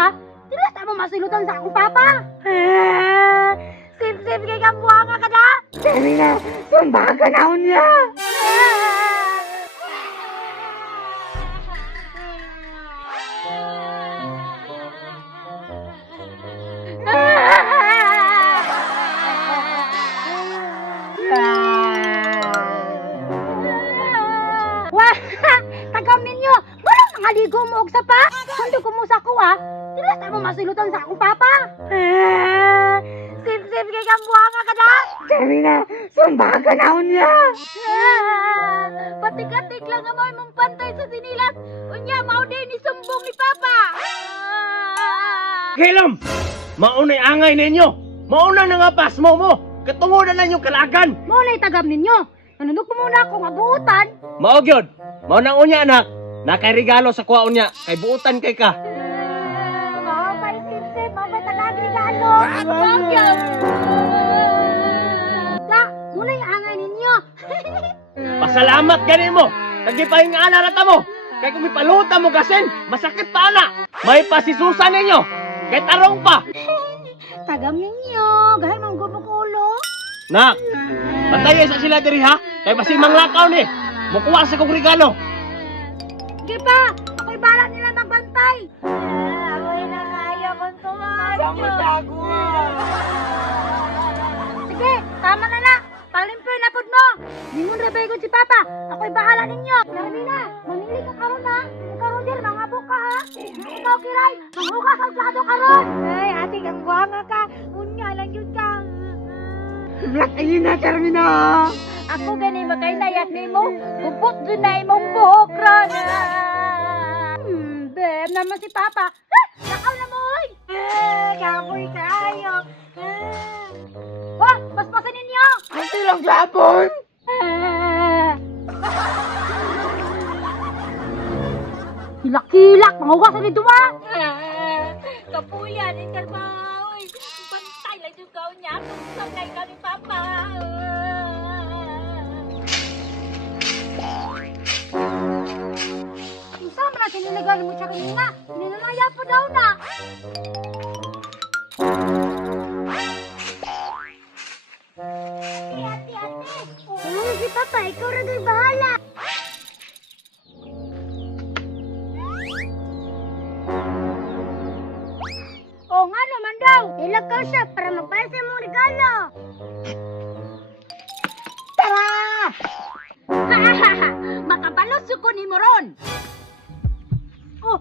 ha. Dili sa mo masilutan sa akong papa. Sip-sip kay kabuanga ka na. Dali na, sumbahan ka na unya. Wah, tagam ninyo. Walang nangaligo mo og sapa. Sundo ko mo sa kuha. Dili sa mo masilutan sa akong papa. Sip-sip kay kabuanga ka na. Dali na, sumbahan ka na unya. Patik-atik lang ang mga mong pantay sa sinilas. Unya, mao din ni sumbong ni papa. Kilom! Maunay angay ninyo! Mauna na nga pasmo mo! Katungodan na yung kalagan! Mao na itagam ninyo. Nanunok mo muna akong abuutan. Mao gyud! Mao nang unya anak! Nakay regalo sa kuha unya, kay buutan kay ka! Mao pa isip-sip, mao pa talagi regalo. Bagyan! La, muna yung angay ninyo. Pasalamat gani mo! Kagipahin nga ana rata mo! Kay kung ipaluta mo gasin, masakit pa ana! May pasisusan ninyo! Kay tarong pa! Tagam ninyo. Gahal mong gubok ulo. Nak! Batayin sa sila diri ha! Kay pasimang lakaw ni! Mukuha sa kong regalo! Sige pa, ako'y bala nila magbantay. Ako'y nakaya kong tumadyo. Sige, tama na na. Palimpoy na pod mo. Ningon rebay ko si Papa. Ako'y bahala ninyo. Carmina, manili ka karon ha. Karon dir, mga buka ha. Ikaw kiray, manghugas ang plato karon. Ay, ate, kang buhanga ka. Unya lang yun ka. Black ayun na, Carmina. Ako gani makailayak ni mo. Gupot dun na imong buhok ron. Beb, naman si Papa. Nakaw na mo, oy. Kapoy kayo. Paspasin ninyo. Kunti lang gapon. Hilak-hilak, mangugas ni Dua. Kapuyan, interbaw. Bantay lang yung gaw niya. Sangay ka ni Papa. Isa man natin nilagay mo siya kanina. Nilalaya po daw na. Ate. Ano si Papa? Ikaw rin ang bahala. Oo nga naman daw. Ilagaw siya para magpasa mong regalo. Tara! Makabalos ko ni Moron. Oh,